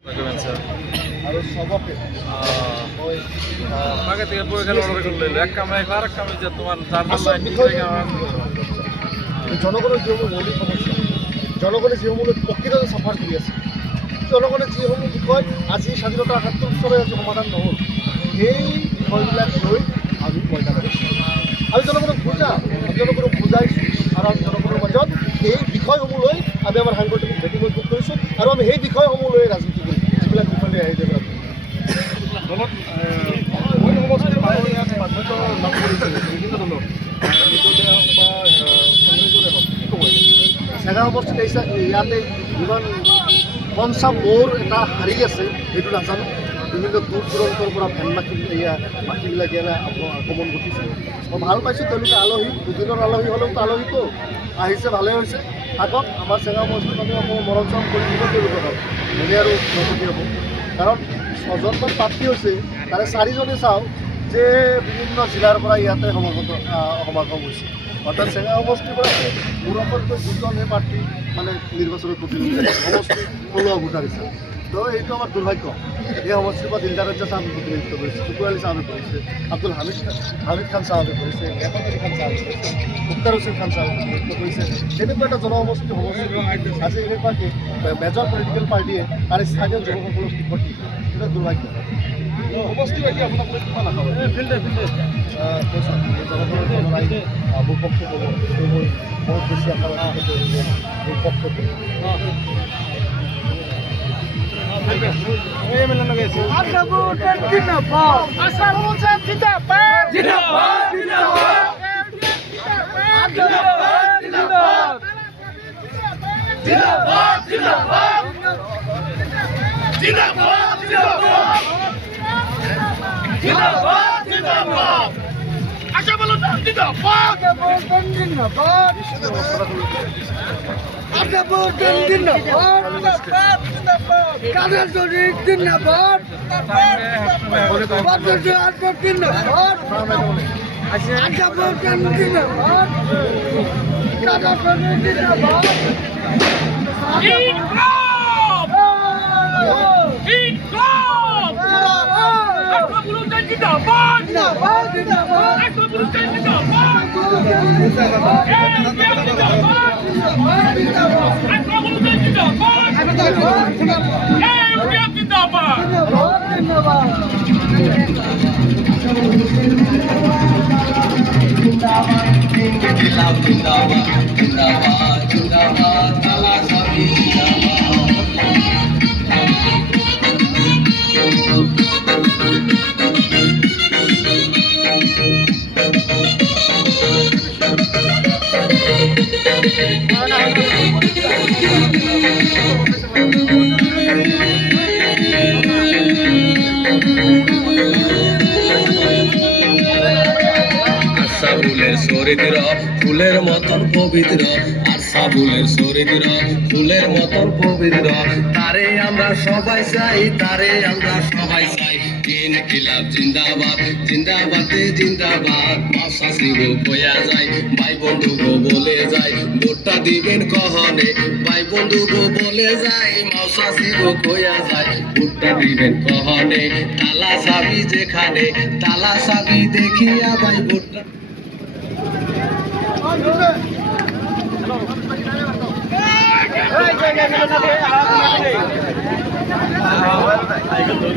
আৰু চবকে আগে থেকে পরীক্ষা অর্ডার করলে এক কামে আর এক কামে যে তোমার আসল বিষয় জনগণের যিসমূহ মৌলিক সমস্যা জনগণে যিসমূহ প্ৰকৃততে চাফাৰ কৰি আছে জনগণে যিসমূহ বিষয় আজি স্বাধীনতা ৭৮ বছৰে সমাধান নহ'ল সেই বিষয়বিলাক লৈ আমি ময়দান কৰিছোঁ আমি জনগণক বুজাইছোঁ আৰু আমি জনগণৰ মাজত সেই বিষয়সমূহ লৈ আমি আমাৰ সাংগঠনিক ভেটি মজবুত কৰিছোঁ আৰু আমি সেই বিষয়সমূহ লৈ ৰাজনীতি কৰিম যিবিলাক বিষয় লৈ আহি যাব দলত বহু সমষ্টিৰ মানুহ ইয়াত প্ৰাধান্য লাভ কৰিছে বিভিন্ন দলত নিৰ্দলীয় হওক বা কংগ্ৰেছৰে হওক কি ক'ব চেগা সমষ্টিত আহিছে ইয়াতে যিমান পঞ্চা মোৰ এটা হাৰি আছে সেইটো নাজানো বিভিন্ন দূৰ দূৰান্তৰ পৰা ভেন মাখিবিলাক ইয়ালৈ আগমন ঘটিছে মই ভাল পাইছোঁ তেওঁলোকে আলহী দুদিনৰ আলহী হ'লেওতো আলহীতো আহিছে ভালেই হৈছে থাকক আমাৰ চেগা সমষ্টিত আমি মৰম চৰম কৰি দিব তেওঁলোকক এনে আৰু নকটি হ'ব কাৰণ ছজনমান প্ৰাৰ্থী হৈছে তাৰে 4জনে চাওঁ যে বিভিন্ন জিলাৰ পৰা ইয়াতে সমাগম হৈছে অৰ্থাৎ চেগা সমষ্টিৰ পৰা মোৰ অকলকৈ 2জনহে প্ৰাৰ্থী মানে নিৰ্বাচনত প্ৰতিনিধিত্ব সমষ্টি 16 ভোটাৰ হিচাপে তো এইটো আমাৰ দুৰ্ভাগ্য এই সমষ্টিৰ পৰা দিলদাৰ ৰাজ্য চাহাবে প্ৰতিনিধিত্ব কৰিছে টুকু আলী চাহাবে কৰিছে আব্দুল হামিদ খান চাহাবে কৰিছে ৰেফাত আলী খান চাহাবে কৰিছে মুক্তাৰ হুছেইন খান চাহাবে প্ৰতিনিধিত্ব কৰিছে তেনেকুৱা এটা জনসমষ্টি আজি এনেকুৱাকৈ মেজৰ পলিটিকেল পাৰ্টীয়ে তাৰে স্থানীয় যুৱকসকলক টিকট দিয়ে সেইটো দুৰ্ভাগ্য সমষ্টি বাকী আপোনাক কিমান আশা হয় কৈছোঁ জনগণৰ মোৰ পক্ষ ক'ব বহুত বেছি আশাবাদী মোৰ পক্ষ ফুলের মতন পবিত্র আর সাবুলের শরীর ফুলের মতন পবিত্র তারে আমরা সবাই চাই ইনকিলাব জিন্দাবাদ জিন্দাবাদে জিন্দাবাদ মাসা শিব কয়া যায় ভাই বন্ধু গো বলে যায় ভোটটা দিবেন কহনে ভাই বন্ধু গো বলে যায় মাসা শিব কয়া যায় ভোটটা দিবেন কহনে তালা চাবি যেখানে তালা চাবি দেখিয়া ভাই ভোটটা Hey,